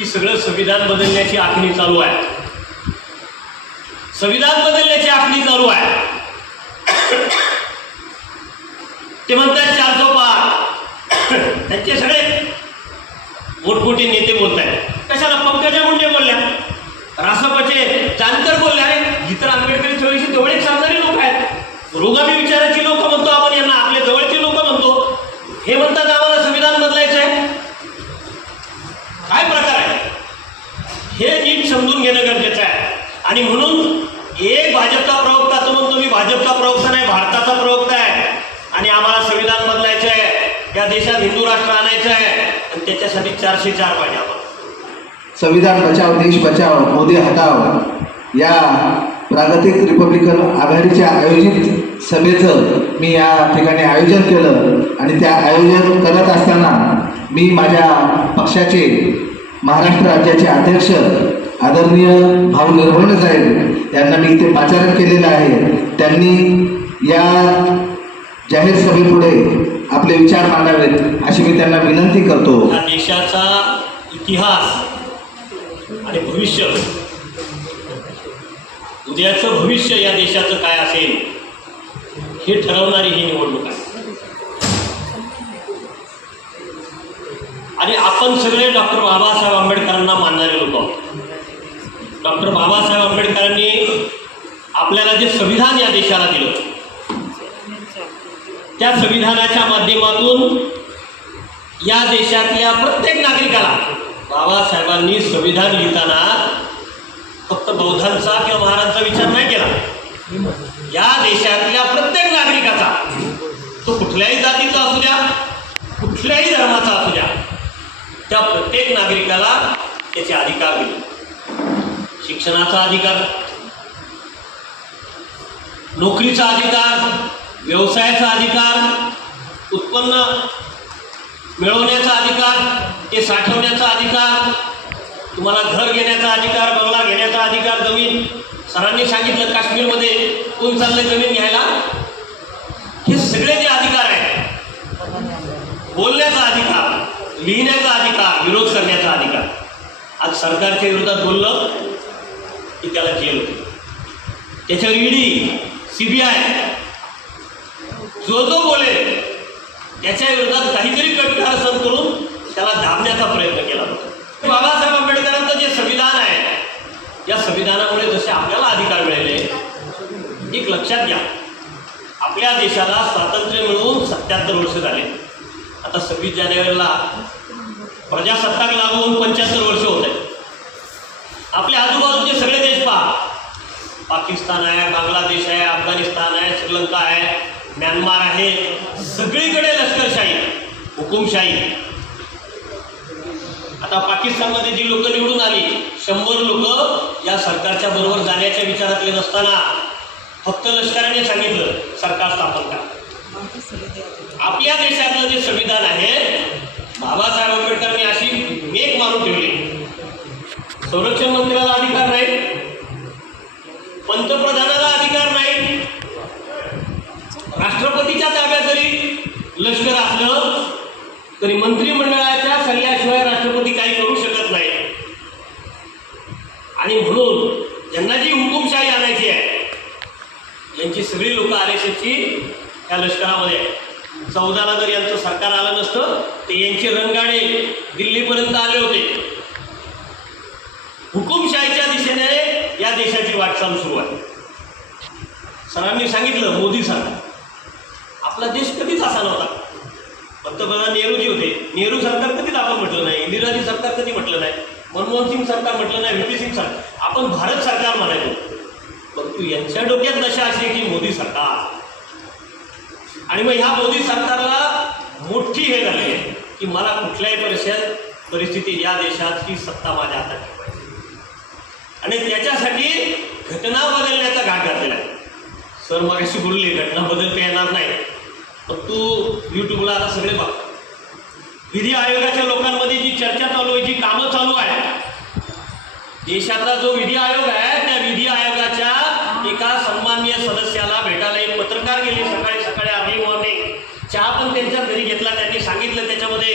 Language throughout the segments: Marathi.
की सगळं संविधान बदलण्याची आखणी चालू आहे. संविधान बदलण्याची आखणी चालू आहे. ते म्हणतात चारशो पार त्यांचे सगळे मोठमोठे नेते बोलत आहेत. कशाला? पंकजा मुंडे बोलल्या. रासपाचे जानकर बोलले अरे इतर आंबेडकरी चळवळीशी तेवढेच सांगणारे लोक आहेत. रोगामी विचाराची लोक म्हणतो आपण यांना आपल्या जवळची लोक म्हणतो हे म्हणतात आम्हाला संविधान बदलायचं आहे काय प्रकार आहे हे नीट समजून घेणं गरजेचं आहे आणि म्हणून एक भाजपचा प्रवक्ता तो म्हणतो मी भाजपचा प्रवक्ता नाही भारताचा प्रवक्ता आहे आणि आम्हाला संविधान बदलायचं आहे या संविधान आणायचं आहे. आणि त्याच्यासाठी चारशे चार पाहिजे आपण. संविधान बचाव देश बचाव मोदी हटाव या प्रागतिक रिपब्लिकन आघाडीच्या आयोजित सभेचं मी या ठिकाणी आयोजन केलं. आणि त्या आयोजन करत असताना मी माझ्या पक्षाचे महाराष्ट्र राज्याचे अध्यक्ष आदरणीय भाऊ निर्भवणे साहेब यांना मी इथे पाचारण केलेलं आहे. त्यांनी या जाहीर सभेपुढे आपले विचार मांडावेत अशी मी त्यांना विनंती करतो. या देशाचा इतिहास आणि भविष्य उद्याचं भविष्य या देशाचं काय असेल हे ठरवणारी ही निवडणूक आहे. आणि आपण सगळे डॉक्टर बाबासाहेब आंबेडकरांना मानणारे लोक आहोत. डॉक्टर बाबासाहेब आंबेडकरांनी आपल्याला जे संविधान या देशाला दिलं त्या संविधानाच्या माध्यमातून या देशातल्या प्रत्येक नागरिकाला बाबासाहेबांनी संविधान लिहिताना फक्त बौद्धांचा किंवा महाराजांचा विचार नाही केला. या देशातल्या प्रत्येक नागरिकाचा तो कुठल्याही जातीचा असू द्या कुठल्याही धर्माचा असू द्या त्या प्रत्येक नागरिकाला त्याचे अधिकार दिले शिक्षणाचा अधिकार नोकरीचा अधिकार व्यवसायाचा अधिकार उत्पन्न मिळवण्याचा अधिकार ते साठवण्याचा अधिकार तुम्हाला घर घेण्याचा अधिकार बंगला घेण्याचा अधिकार जमीन. सरांनी सांगितलं काश्मीरमध्ये कोण चाललंय जमीन घ्यायला? हे सगळे जे अधिकार आहेत बोलण्याचा अधिकार लिहिण्याचा अधिकार विरोध करण्याचा अधिकार. आज सरकारच्या विरोधात बोललं की त्याला जेल. त्याच्यावर ईडी सीबीआय जो जो बोले त्याच्या विरोधात काहीतरी कटकारसन करून त्याला दाबण्याचा प्रयत्न केला. होता बाबासाहेब आंबेडकरांचं जे संविधान आहे या संविधानामुळे जसे आपल्याला अधिकार मिळाले एक लक्षात घ्या. आपल्या देशाला स्वातंत्र्य मिळवून सत्याहत्तर वर्ष झाले. आता सव्वीस जानेवारीला प्रजासत्ताक लागू होऊन पंच्याहत्तर वर्ष होत आहेत. आपल्या आजूबाजूचे सगळे देश पहा. पाकिस्तान आहे बांगलादेश आहे अफगाणिस्तान आहे श्रीलंका आहे. म्यानमार आहे. सगळीकडे लष्करशाही हुकुमशाही. आता पाकिस्तानमध्ये जी लोक निवडून आली शंभर लोक या सरकारच्या बरोबर जाण्याच्या विचारातले नसताना फक्त लष्कराने सांगितलं सरकार स्थापन करा. आपल्या देशातलं जे संविधान आहे बाबासाहेब आंबेडकरांनी अशी मेक मारून ठेवली. संरक्षण मंत्र्याला अधिकार नाही पंतप्रधानाला अधिकार नाही राष्ट्रपतीच्या ताब्यात जरी लष्कर असलं तरी मंत्रिमंडळाच्या सल्ल्याशिवाय राष्ट्रपती काही करू शकत नाही. आणि म्हणून यांना जी हुकुमशाही आणायची आहे यांची सगळी लोक आर एस एसची या लष्करामध्ये आहे. चौदाला जर यांचं सरकार आलं नसतं तर यांचे रणगाडे दिल्लीपर्यंत आले होते. हुकुमशाहीच्या दिशेने या देशाची वाटचाल सुरू आहे. सरांनी सांगितलं मोदी सरकार आपला देश कधीच असा नव्हता. पंतप्रधान नेहरूजी होते. नेहरू सरकार कधीच आपण म्हटलं नाही इंदिराजी सरकार कधी म्हटलं नाही मनमोहन सिंग सरकार म्हटलं नाही व्ही सिंग सरकार. आपण भारत सरकार म्हणायचो. परंतु यांच्या डोक्यात दशा अशी की मोदी सरकार. आणि मग ह्या मोदी सरकारला मोठी हे झाली आहे की मला कुठल्याही परिषद परिस्थिती या देशाची सत्ता माझ्या हातात ठेवायची. आणि त्याच्यासाठी घटना बदलण्याचा घाट घातलेला आहे. सर मग अशी बोलली घटना बदलता येणार नाही. पण तू यूट्यूबला आता सगळे बघ. विधी आयोगाच्या लोकांमध्ये जी चर्चा चालू आहे जी कामं चालू आहे देशाचा जो विधी आयोग आहे त्या विधी आयोगाच्या एका सन्माननीय सदस्याला भेटायला एक पत्रकार गेले सकाळी सकाळी आधी मॉर्निंग चहा पण त्यांच्या घरी घेतला त्यांनी सांगितलं त्याच्यामध्ये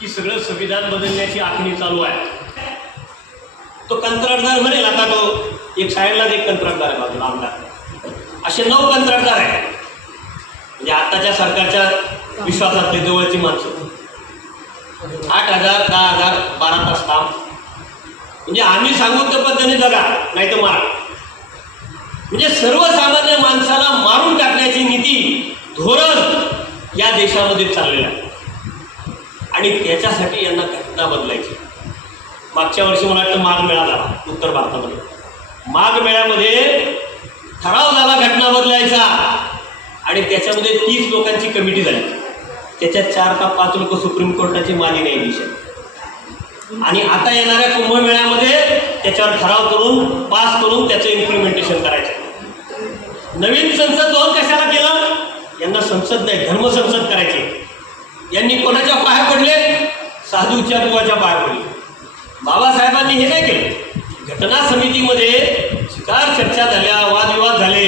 की सगळं संविधान बदलण्याची आखणी चालू आहे. तो कंत्राटदार म्हणेल आता तो एक साईडलाच एक कंत्राटदार आहे बाजूला आमदार. असे नऊ कंत्राटदार आहेत. म्हणजे आताच्या सरकारच्या विश्वासातले जवळची माणसं. आठ हजार दहा हजार बारा तास काम म्हणजे आम्ही सांगू त्या पद्धतीने जगा नाही तर मारा. म्हणजे सर्वसामान्य माणसाला मारून टाकण्याची नीती धोरण या देशामध्ये चाललेलं आहे. आणि त्याच्यासाठी यांना घटना बदलायची. मागच्या वर्षी मला वाटतं माघ मेळा झाला उत्तर भारतामध्ये. माघ मेळ्यामध्ये ठराव झाला घटना बदलायचा. आणि त्याच्यामध्ये तीस लोकांची कमिटी झाली. त्याच्यात चार का पाच लोक सुप्रीम कोर्टाचे माजी न्यायाधीश आहेत आणि आता येणाऱ्या कुंभमेळ्यामध्ये त्याच्यावर ठराव करून पास करून त्याचं इम्प्लिमेंटेशन करायचं. नवीन संसद भवन कशाला केलं? यांना संसद नाही धर्मसंसद करायचे. यांनी कोणाच्या पाया पडले? साधूच्या बुवाच्या पाया पडले. बाबासाहेबांनी हे नाही केलं? घटना समितीमध्ये शिकार चर्चा झाल्या वादविवाद झाले.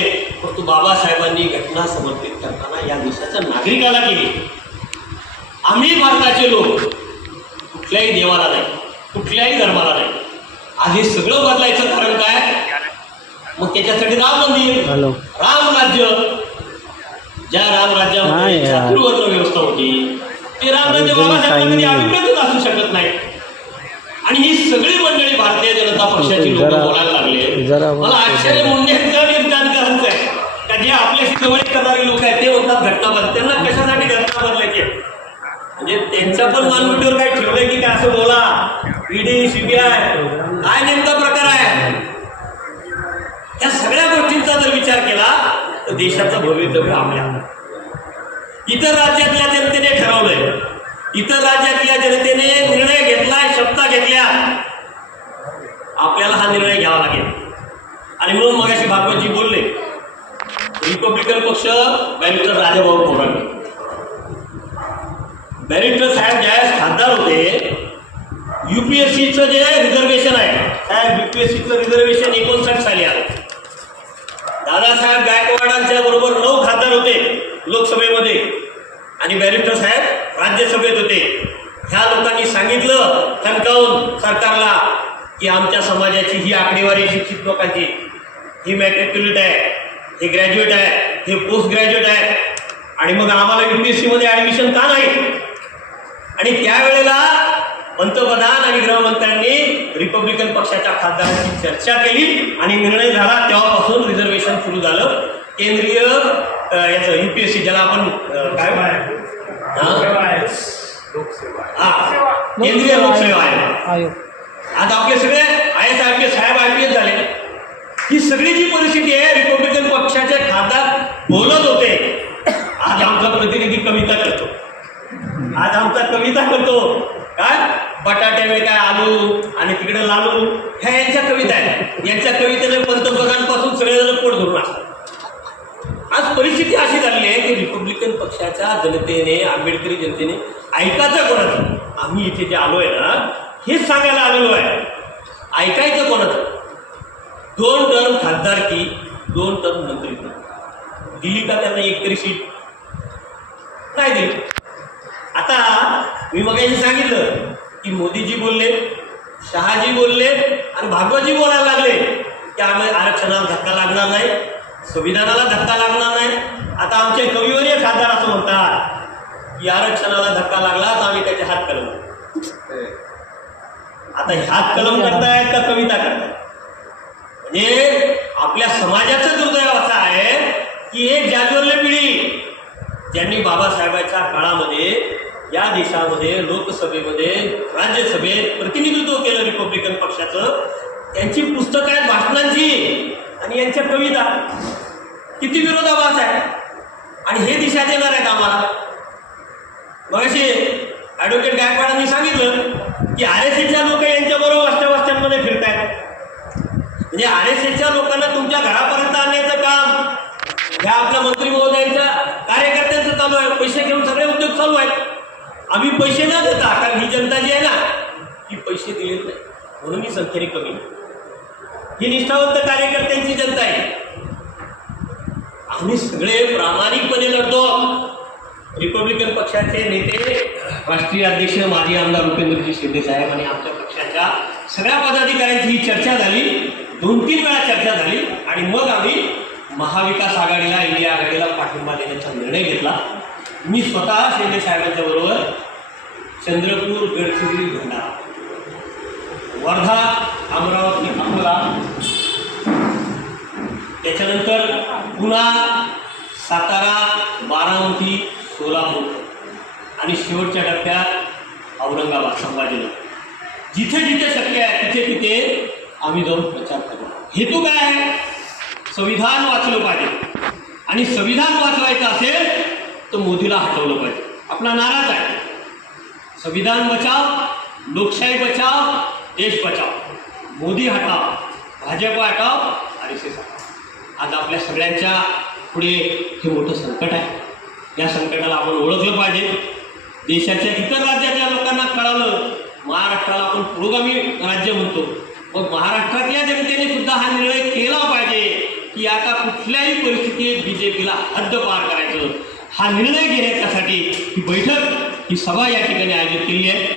परंतु बाबासाहेबांनी घटना समर्पित करताना या देशाच्या नागरिकाला केली. आम्ही भारताचे लोक कुठल्याही देवाला नाही कुठल्याही धर्माला नाही. आज हे सगळं बदलायचं कारण काय? मग त्याच्यासाठी राम मंदिर राम राज्य. ज्या राम राज्यामध्ये. चातुर्वर्ण व्यवस्था होती ते राम राज्य बाबासाहेबांना. अभिप्रेतच असू शकत नाही. आणि ही सगळी मंडळी भारतीय जनता पक्षाची लोक बोलायला लागले. मला आश्चर्य मुंडेंचं निर्धार करायचं आहे का जे आपल्याशी जवळीक करणारे लोक आहेत ते म्हणतात घटना बदल त्यांना कशासाठी घटना बदलायची म्हणजे त्यांच्या पण मानवटीवर काय ठेवलंय की काय असं बोला? ईडी सीबीआय काय नेमका प्रकार आहे? या सगळ्या गोष्टींचा जर विचार केला तर देशाचं भवितव्य आपल्या इतर राज्यातल्या जनतेने ठरवलंय. इतर राज्यातल्या जनतेने निर्णय घेतलाय शब्द घेतल्या. आपल्याला हा निर्णय घ्यावा लागेल. आणि म्हणून मगाशी भागवतजी बोल रिपब्लिकन पक्ष बॅरिस्टर राजाभाऊ कोराडे बॅरिस्टर साहेब ज्या खासदार होते युपीएससीचं जे रिझर्वेशन आहे साहेब युपीएससीचं रिझर्वेशन एकोणसाठ साली आलं दादासाहेब गायकवाडांच्या बरोबर नऊ खासदार होते लोकसभेमध्ये आणि बॅरिस्टर साहेब राज्यसभेत होते. ह्या लोकांनी सांगितलं ठणकावून सरकारला की आमच्या समाजाची ही आकडेवारी शिक्षित लोकांची. ही मॅट्रिक्युलेट आहे. हे ग्रॅज्युएट आहे हे पोस्ट ग्रॅज्युएट आहे. आणि मग आम्हाला युपीएससी मध्ये ऍडमिशन का नाही? आणि त्यावेळेला पंतप्रधान आणि गृहमंत्र्यांनी रिपब्लिकन पक्षाच्या खासदारांची चर्चा केली आणि निर्णय झाला. तेव्हापासून रिझर्वेशन सुरू झालं. केंद्रीय याचं युपीएससी ज्याला आपण काय? हा? हा. केंद्रीय लोकसेवा आयोग आयोग. आज आपले सगळे I S I P S Saheb I P S झाले. ही सगळी जी परिस्थिती आहे रिपब्लिकन पक्षाच्या खात्यात बोलत होते. आज आमचा प्रतिनिधी कविता करतो. आज आमचा कविता करतो. काय? बटाट्यावे काय आलू आणि तिकडे लालू ह्या यांच्या कविता आहेत. यांच्या कवितेने पंतप्रधानपासून सगळेजण पोट धरून असतात. आज परिस्थिती अशी झाली आहे की रिपब्लिकन पक्षाच्या जनतेने आंबेडकरी जनतेने ऐकायचं कोणाचं? आम्ही इथे जे आलो आहे ना हेच सांगायला आलेलो आहे. ऐकायचं कोणाचं? दोन टर्म खासदारकी दोन टर्म मंत्रित्व दिली का त्यांना एक तरी सीट? नाही दिली. आता मी मग सांगितलं की मोदीजी बोलले शहाजी बोलले आणि भागवतजी बोलायला लागले की आम्ही आरक्षणाला धक्का लागणार नाही संविधानाला धक्का लागणार नाही. आता आमचे कविवर्य खासदार असं म्हणतात की आरक्षणाला धक्का लागला तर आम्ही त्याचे हात कलम आता हात कलम करतायत का कविता करतायत? हे आपल्या समाजाचं दुर्दैव असं आहे की एक जाज्वल्य पिढी ज्यांनी बाबासाहेबांच्या काळामध्ये या देशामध्ये लोकसभेमध्ये राज्यसभेत प्रतिनिधित्व केलं रिपब्लिकन पक्षाचं त्यांची पुस्तकं आहेत भाषणांची आणि यांच्या कविता. किती विरोधाभास आहे. आणि हे दिशा देणार आहेत आम्हाला. मग असे ॲडव्होकेट गायकवाडांनी सांगितलं की आर एस एच्या लोक यांच्याबरोबर वस्त्या वस्त्यांमध्ये फिरतायत म्हणजे आर एस एसच्या लोकांना तुमच्या घरापर्यंत आणण्याचं काम ह्या आपल्या मंत्री महोदयांच्या कार्यकर्त्यांचं चालू आहे. पैसे घेऊन सगळे उद्योग चालू आहेत. आम्ही पैसे न देता कारण ही जनता जी आहे ना ती पैसे दिलेत नाही. म्हणून ही संख्येने कमी ही निष्ठावंत कार्यकर्त्यांची जनता आहे. आम्ही सगळे प्रामाणिकपणे लढतो. रिपब्लिकन पक्षाचे नेते राष्ट्रीय अध्यक्ष माजी आमदार रुपेंद्रजी शिंदे साहेब आणि आमच्या पक्षाच्या सगळ्या पदाधिकाऱ्यांची ही चर्चा झाली. दोन तीन वेळा चर्चा झाली आणि मग आम्ही महाविकास आघाडीला इंडिया आघाडीला पाठिंबा देण्याचा निर्णय घेतला. मी स्वतः शेंडे साहेबांच्या बरोबर चंद्रपूर गडचिरोली भंडारा वर्धा अमरावती अकोला. त्याच्यानंतर पुणा सातारा बारामती सोलापूर आणि शेवटच्या टप्प्यात औरंगाबाद संभाजीनगर. जिथे जिथे शक्य आहे तिथे तिथे आम्ही जाऊन प्रचार करू. हेतू काय आहे? संविधान वाचलं पाहिजे. आणि संविधान वाचवायचं असेल तर मोदीला हटवलं पाहिजे. आपला नाराज आहे. संविधान बचाव लोकशाही बचाव देश बचाव. मोदी हटाव भाजप हटाव आर एस एस हटाव. आज आपल्या सगळ्यांच्या पुढे हे मोठं संकट आहे. या संकटाला आपण ओळखलं पाहिजे. देशाच्या इतर राज्याच्या लोकांना कळालं महाराष्ट्राला आपण पुरोगामी राज्य म्हणतो. मग महाराष्ट्रातल्या जनतेने सुद्धा हा निर्णय केला पाहिजे. की आता कुठल्याही परिस्थितीत बी जे पीला हद्दपार करायचं. हा निर्णय घेण्याच्यासाठी ही बैठक ही सभा या ठिकाणी आयोजित केली आहे.